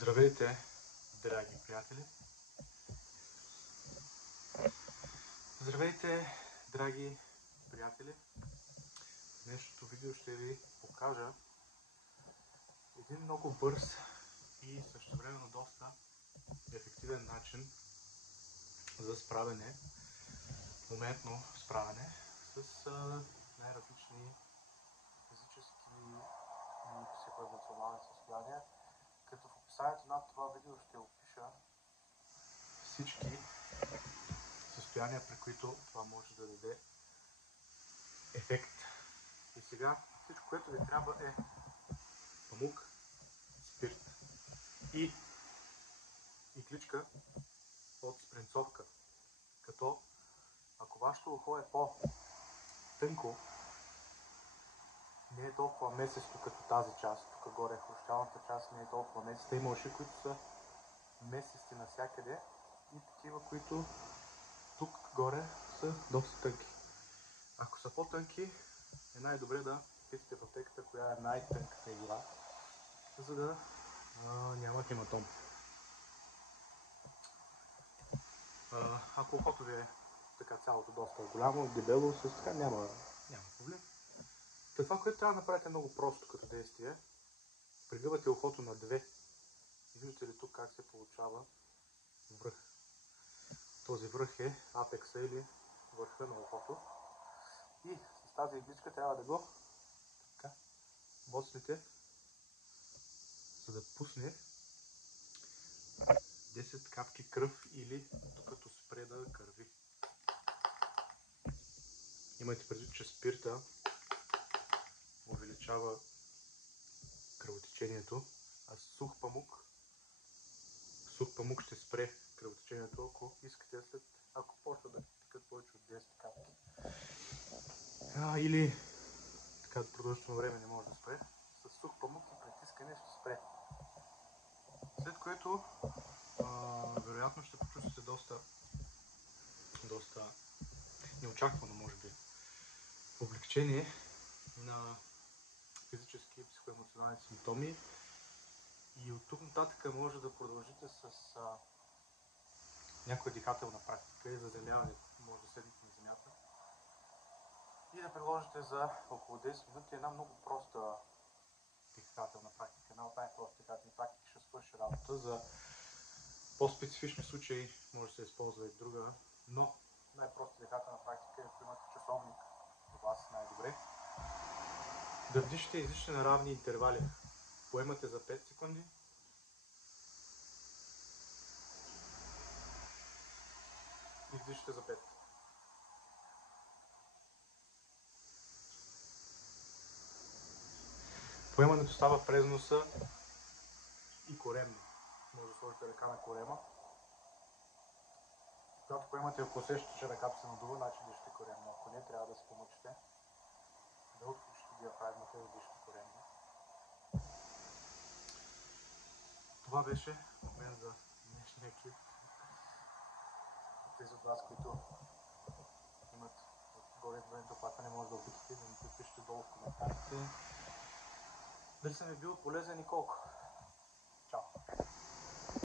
Здравейте, драги приятели! Здравейте, драги приятели! В днешното видео ще ви покажа един много бърз и същевременно доста ефективен начин за справяне, моментно справяне с най-различни физически и психоемоционални състояния. Като в описанието на това видео ще опиша всички състояния, при които това може да даде ефект. И сега всичко, което ви трябва е памук, спирт и игличка от спринцовка. Като ако вашето ухо е по-тънко, не е толкова месесто като тази част, тук горе хрущалната част не е толкова месеста. Има уши, които са месести навсякъде и такива, които тук горе са доста тънки. Ако са по-тънки, е най-добре да питате в аптеката коя е най-тънката игла, за да няма хематом. Ако ухото ви е така цялото доста голямо, дебело, с така няма проблем. Това, което трябва да направите е много просто като действие. Пригъвате ухото на две. Виждате ли тук как се получава връх? Този връх е апекса или върха на ухото. И с тази игличка трябва да го така боцнете, за да пусне 10 капки кръв или докато спре да кърви. Имайте предвид, че спирта увеличава кръвотечението, а сух памук ще спре кръвотечението, ако искате ако почва да текат повече от 10 капки. Или така продължително време не може да спре. С сух памук и притискане ще спре. След което вероятно ще почувствате доста неочаквано, може би, облегчение на физически и психоемоционални симптоми. И от тук нататък може да продължите с някоя дихателна практика и заземяване. Може да седнете на земята и да приложите за около 10 минути една много проста дихателна практика. Една от най-простите дихателни практики ще свърши работа. За по-специфични случаи може да се използва и друга, но най-простата дихателна практика е, ако имате часовник за вас, най-добре. Да вдишате и издишате на равни интервали. Поемате за 5 секунди. Издишате за 5. Поемането става през носа и коремно. Може да сложите ръка на корема. Когато поемате, ако усещате, че ръката се надува, значи дишате коремно. Ако не, трябва да се помъчите да отключите диафрагмата и да дишате коремно. Това беше от мен за днешния клип. Тези от вас, които имат горе времето, оплакване, може да опитате да ми подпишете долу в коментарите. Дали съм ви бил полезен и колко.